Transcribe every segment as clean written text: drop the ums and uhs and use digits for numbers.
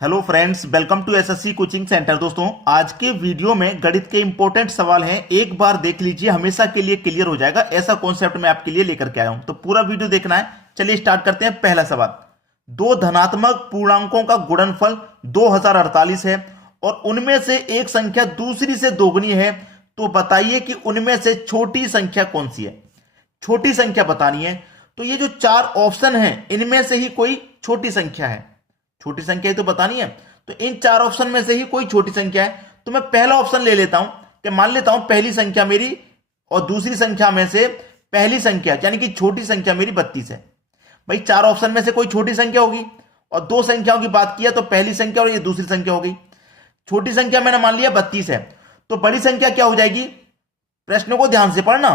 Hello friends, welcome to SSC coaching centre. दोस्तों, आज के वीडियो में गणित के इंपॉर्टेंट सवाल हैं, एक बार देख लीजिए, हमेशा के लिए क्लियर हो जाएगा। ऐसा कॉन्सेप्ट मैं आपके लिए लेकर के आया हूं, तो पूरा वीडियो देखना है। चलिए स्टार्ट करते हैं। पहला सवाल, दो धनात्मक पूर्णांकों का गुणनफल 2048 है और उनमें से एक संख्या दूसरी से दोगुनी है, तो बताइए कि उनमें से छोटी संख्या कौन सी है। छोटी संख्या बतानी है, तो ये जो चार ऑप्शन है इनमें से ही कोई छोटी संख्या है। छोटी संख्या ही तो बतानी है, तो इन चार ऑप्शन में से ही कोई छोटी संख्या है। तो मैं पहला ऑप्शन ले लेता हूं कि मान लेता हूं पहली संख्या मेरी और दूसरी संख्या में से पहली संख्या यानी कि छोटी संख्या मेरी 32 है। भाई चार ऑप्शन में से कोई छोटी संख्या होगी, और दो संख्याओं की बात किया तो पहली संख्या और ये दूसरी संख्या हो गई। छोटी संख्या मैंने मान लिया 32 है, तो बड़ी संख्या क्या हो जाएगी। प्रश्न को ध्यान से पढ़ना।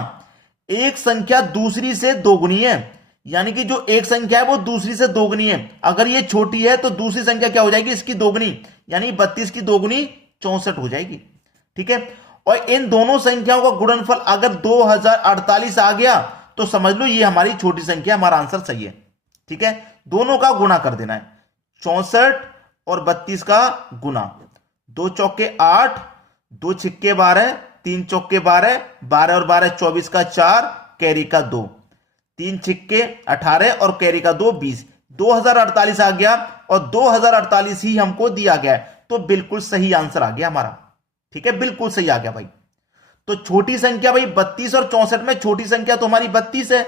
एक संख्या दूसरी से दोगुनी है, यानी कि जो एक संख्या है वो दूसरी से दोगुनी है। अगर ये छोटी है तो दूसरी संख्या क्या हो जाएगी, इसकी दोगुनी, यानी 32 की दोगुनी 64 हो जाएगी। ठीक है, और इन दोनों संख्याओं का गुणनफल अगर 2048 आ गया तो समझ लो ये हमारी छोटी संख्या, हमारा आंसर सही है। ठीक है, दोनों का गुणा कर देना है, 64 और 32 का गुना। 2 चौके 8, 2 छिक्के 12, 3 चौके 12, 12 और 12 24 का 4, कैरी का 2, 3 छिक्के 18 और कैरी का 2 20। 2048 आ गया और 2048 ही हमको दिया गया है, तो बिल्कुल सही आंसर आ गया हमारा। ठीक है, बिल्कुल सही आ गया भाई। तो छोटी संख्या भाई 32 और 64 में छोटी संख्या तो हमारी 32 है,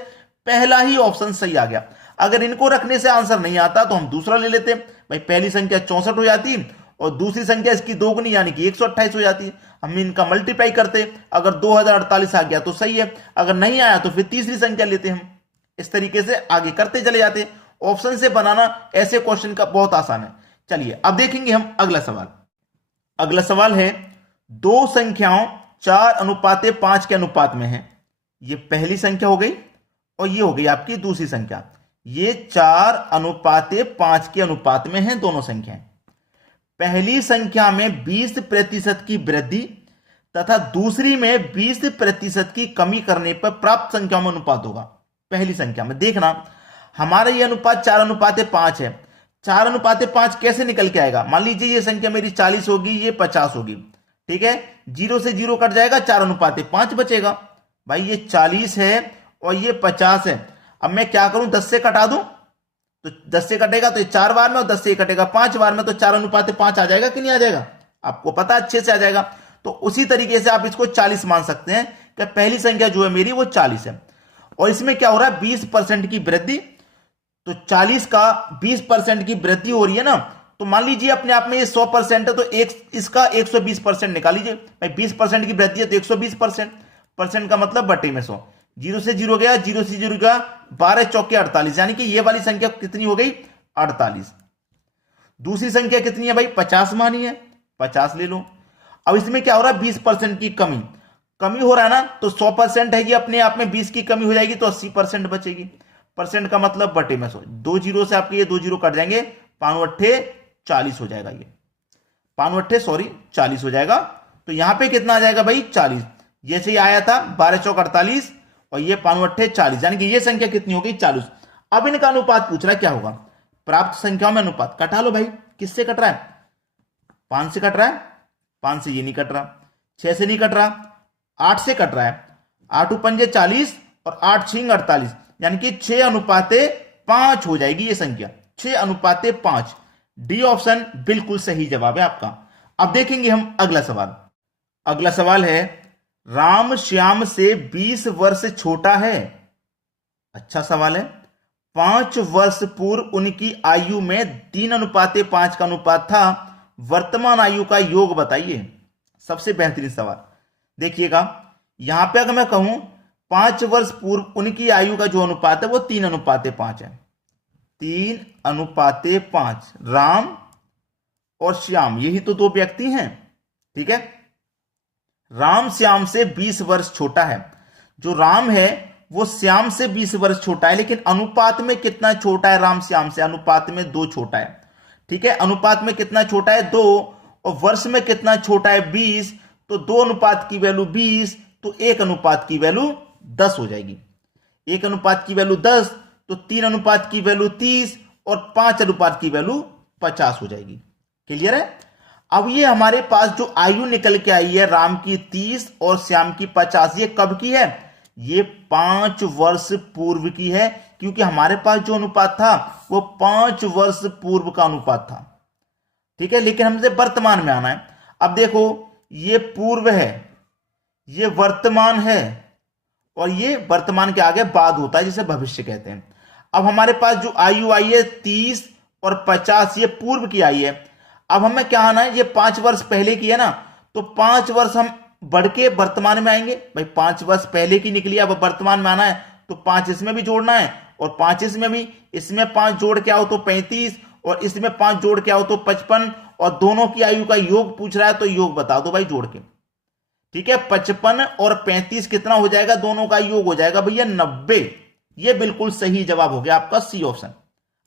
पहला ही ऑप्शन सही आ गया। अगर इनको रखने से आंसर नहीं आता तो हम दूसरा ले लेते भाई। पहली संख्या 64 हो जाती और दूसरी संख्या इसकी दोगुनी यानी कि 128 हो जाती। हम इनका मल्टीप्लाई करते, अगर 2048 आ गया तो सही है, अगर नहीं आया तो फिर तीसरी संख्या लेते हम। इस तरीके से आगे करते चले जाते। ऑप्शन से बनाना ऐसे क्वेश्चन का बहुत आसान है। चलिए अब देखेंगे हम अगला सवाल। अगला सवाल है, दो संख्याओं 4:5 के अनुपात में है। ये पहली संख्या हो गई और ये हो गई आपकी दूसरी संख्या। ये 4:5 के अनुपात में है दोनों संख्याएं। पहली संख्या में 20% की वृद्धि तथा दूसरी में 20% की कमी करने पर प्राप्त संख्याओं में अनुपात होगा। पहली संख्या में देखना, हमारा ये अनुपात 4:5 है। 4:5 कैसे निकल के आएगा। मान लीजिए ये संख्या मेरी 40 होगी, ये 50 होगी। ठीक है, 0 से 0 कट जाएगा, 4:5 बचेगा। भाई ये 40 है और ये 50 है। अब मैं क्या करूं, 10 से कटा दूं, तो 10 से कटेगा तो ये 4 बार में, और 10 से कटेगा 5 बार में, तो 4:5 आ जाएगा कि नहीं आ जाएगा, आपको पता अच्छे से आ जाएगा। तो उसी तरीके से आप इसको 40 मान सकते हैं कि पहली संख्या जो है मेरी वो 40 है। और इसमें क्या हो रहा है, 20% की वृद्धि। तो 40 का 20% की वृद्धि हो रही है ना, तो मान लीजिए अपने आप में ये 100% है, तो एक इसका 120% निकाल लीजिए भाई। 20% की वृद्धि है तो 120%, परसेंट का मतलब बटे में 100। 0 से 0 गया, 0 से 0 गया, 12 चौके 48, यानी कि ये वाली संख्या कितनी हो गई, 48। दूसरी संख्या कितनी है भाई, 50 मानी है, 50 ले लो। अब इसमें क्या हो रहा है, 20% की कमी हो रहा है ना, तो 100% है, ये अपने आप में 20 की कमी हो जाएगी तो 80% बचेगी। परसेंट का मतलब बटे में 100। 2 जीरो से आपके ये 2 जीरो कट जाएंगे, 5 40 हो जाएगा। ये 40 हो जाएगा। तो यहां पे कितना आ जाएगा भाई, 40। जैसे ही आया था 12 चौक 48 और ये 5 40, यानी कि ये संख्या कितनी हो गई, 40। अब इनका अनुपात पूछ रहा है क्या होगा। प्राप्त संख्याओं में अनुपात कटा लो भाई। किससे कट रहा है, 5 से कट रहा है। 5 से ये नहीं कट रहा, 6 से नहीं कट रहा, 8 से कट रहा है। 8 पंजे 40 और 8 6 48, यानी कि 6:5 हो जाएगी ये संख्या, 6:5। डी ऑप्शन बिल्कुल सही जवाब है आपका। अब देखेंगे हम अगला सवाल। अगला सवाल है, राम श्याम से 20 वर्ष छोटा है। अच्छा सवाल है। 5 वर्ष पूर्व उनकी आयु में 3:5 का अनुपात था। वर्तमान आयु का योग बताइए। सबसे बेहतरीन सवाल देखिएगा, यहां पे अगर मैं कहूं 5 वर्ष पूर्व उनकी आयु का जो अनुपात है वो 3:5 है। 3:5। राम और श्याम यही तो दो व्यक्ति हैं। ठीक है, राम श्याम से 20 वर्ष छोटा है। जो राम है वो श्याम से 20 वर्ष छोटा है, लेकिन अनुपात में कितना छोटा है राम श्याम से, अनुपात में 2 छोटा है। ठीक है, अनुपात में कितना छोटा है, 2, और वर्ष में कितना छोटा है, 20। तो 2 अनुपात की वैल्यू 20, तो 1 अनुपात की वैल्यू 10 हो जाएगी। 1 अनुपात की वैल्यू 10, तो 3 अनुपात की वैल्यू 30 और 5 अनुपात की वैल्यू 50 हो जाएगी। क्लियर है। अब ये हमारे पास जो आयु निकल के आई है राम की 30 और श्याम की 50, ये कब की है? ये 5 वर्ष पूर्व की है, क्योंकि हमारे पास जो अनुपात था वो 5 वर्ष पूर्व का अनुपात था। ठीक है, लेकिन हमसे वर्तमान में आना है। अब देखो, ये पूर्व है, ये वर्तमान है, और ये वर्तमान के आगे बाद होता है जिसे भविष्य कहते हैं। अब हमारे पास जो आयु आई है 30 और 50, ये पूर्व की आई है। अब हमें क्या आना है, ये 5 वर्ष पहले की है ना, तो 5 वर्ष हम बढ़ के वर्तमान में आएंगे। भाई 5 वर्ष पहले की निकली, अब वर्तमान में आना है तो 5 इसमें भी जोड़ना है, और 5 इसमें भी। इसमें 5 जोड़ के आओ तो 35, और इसमें 5 जोड़ के आओ तो 55, और दोनों की आयु का योग पूछ रहा है तो योग बता दो भाई जोड़ के। ठीक है, 55 और 35 कितना हो जाएगा? दोनों का योग हो जाएगा भैया 90। ये बिल्कुल सही जवाब हो गया आपका सी ऑप्शन।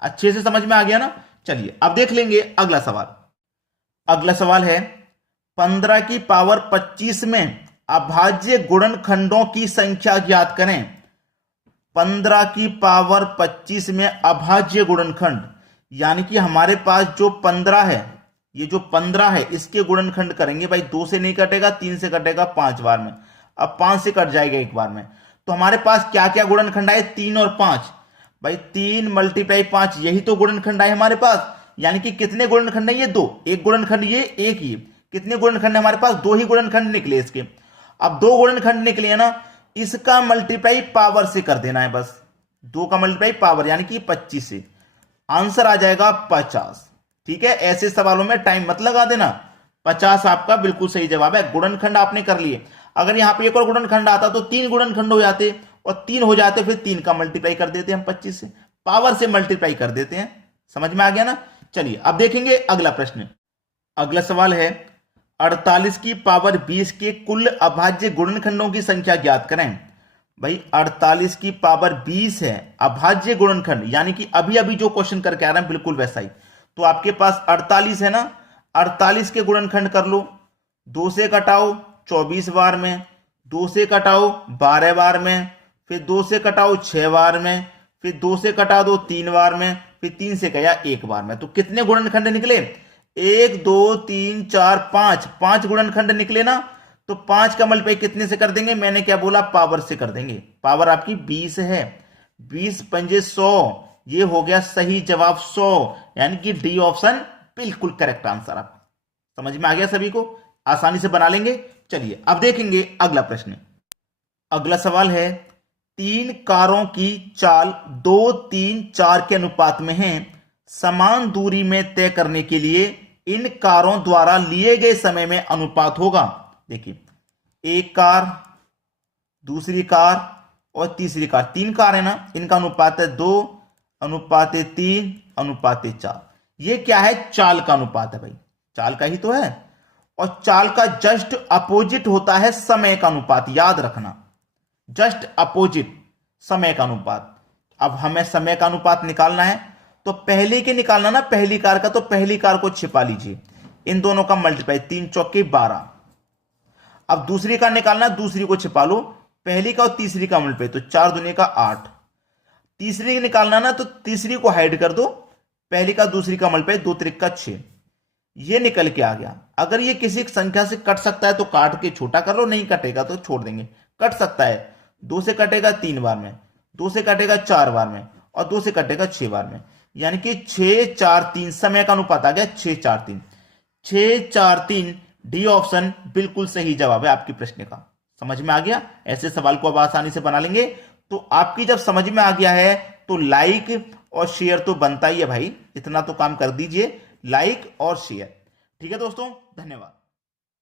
अच्छे से समझ में आ गया ना। चलिए अब देख लेंगे अगला सवाल। अगला सवाल है 15 की पावर 25 में अभाज्य गुणनखंडों की संख्या ज्ञात करें। 15 की पावर 25 में अभाज्य गुणनखंड, यानी कि हमारे पास जो 15 है, ये जो 15 है इसके गुणनखंड करेंगे। भाई 2 से नहीं कटेगा, 3 से कटेगा 5 बार में, अब 5 से कट जाएगा एक बार में। तो हमारे पास क्या क्या गुणनखंड आए? 3 और 5। भाई 3 मल्टीप्लाई 5, यही तो गुणनखंड आए हमारे पास। यानी कि कितने गुणनखंड है? ये 2। एक गुणनखंड ये, एक ही। कितने गुणनखंड है हमारे पास? 2 ही गुणनखंड निकले इसके। अब 2 गुणनखंड निकले है ना, इसका मल्टीप्लाई पावर से कर देना है बस। 2 का मल्टीप्लाई पावर यानी कि 25 से, आंसर आ जाएगा 50। ठीक है, ऐसे सवालों में टाइम मत लगा देना। 50 आपका बिल्कुल सही जवाब है। गुणनखंड आपने कर लिए। अगर यहां पे एक और गुणनखंड आता तो 3 गुणनखंड हो जाते, और 3 हो जाते फिर 3 का मल्टीप्लाई कर देते हम 25 से, पावर से मल्टीप्लाई कर देते हैं। समझ में आ गया ना। चलिए अब देखेंगे अगला प्रश्न। अगला सवाल है 48 की पावर 20 के कुल अभाज्य गुणनखंडों की संख्या ज्ञात करें। भाई 48 की पावर 20 है अभाज्य गुणनखंड, यानी कि अभी अभी जो क्वेश्चन करके आ रहे हैं बिल्कुल वैसा ही। तो आपके पास 48 है ना, 48 के गुणनखंड कर लो। 2 से कटाओ 24 बार में, 2 से कटाओ 12 बार में, फिर 2 से कटाओ 6 बार में, फिर 2 से कटा दो 3 बार में, फिर 3 से गया 1 बार में। तो कितने गुणनखंड निकले? 1 2 3 4 5, 5 गुणनखंड निकले ना। तो 5 का मल्टीप्लाई कितने से कर देंगे? मैंने क्या बोला? पावर से कर देंगे। पावर आपकी 20 है। 20 पंजे 100, ये हो गया सही जवाब 100, यानी कि डी ऑप्शन बिल्कुल करेक्ट आंसर। आप समझ में आ गया सभी को, आसानी से बना लेंगे। चलिए अब देखेंगे अगला प्रश्न। अगला सवाल है 3 कारों की चाल 2 3 4 के अनुपात में है। समान दूरी में तय करने के लिए इन कारों द्वारा लिए गए समय में अनुपात होगा। देखिए, एक कार, दूसरी कार और तीसरी कार, 3 कार है ना, इनका अनुपात है 2 अनुपात 3 अनुपात 4। ये क्या है? चाल का अनुपात है भाई, चाल का ही तो है। और चाल का जस्ट अपोजिट होता है समय का अनुपात, याद रखना, जस्ट अपोजिट समय का अनुपात। अब हमें समय का अनुपात निकालना है तो पहले के निकालना ना, पहली कार का, तो पहली कार को छिपा लीजिए, इन दोनों का मल्टीप्लाई 3 चौके 12। अब दूसरी कार निकालना, दूसरी को छिपा लो, पहली का और तीसरी का मल्टीप्लाई, तो 4 दूनी का 8। तीसरी निकालना ना, तो तीसरी को हाइड कर दो, पहली का दूसरी का मल्टीप्लाई 2 त्रिक का 6, ये निकल के आ गया। अगर ये किसी संख्या से कट सकता है तो काट के छोटा कर लो, नहीं कटेगा तो छोड़ देंगे। कट सकता है, 2 से कटेगा 3 बार में, 2 से कटेगा 4 बार में, और 2 से कटेगा 6 बार में, यानी कि 6 4 3 समय का अनुपात आ गया 6 4 3। 6 4 3 डी ऑप्शन बिल्कुल सही जवाब है आपके प्रश्न का। समझ में आ गया। ऐसे सवाल को अब आसानी से बना लेंगे। तो आपकी जब समझ में आ गया है तो लाइक और शेयर तो बनता ही है भाई, इतना तो काम कर दीजिए, लाइक और शेयर। ठीक है दोस्तों, धन्यवाद।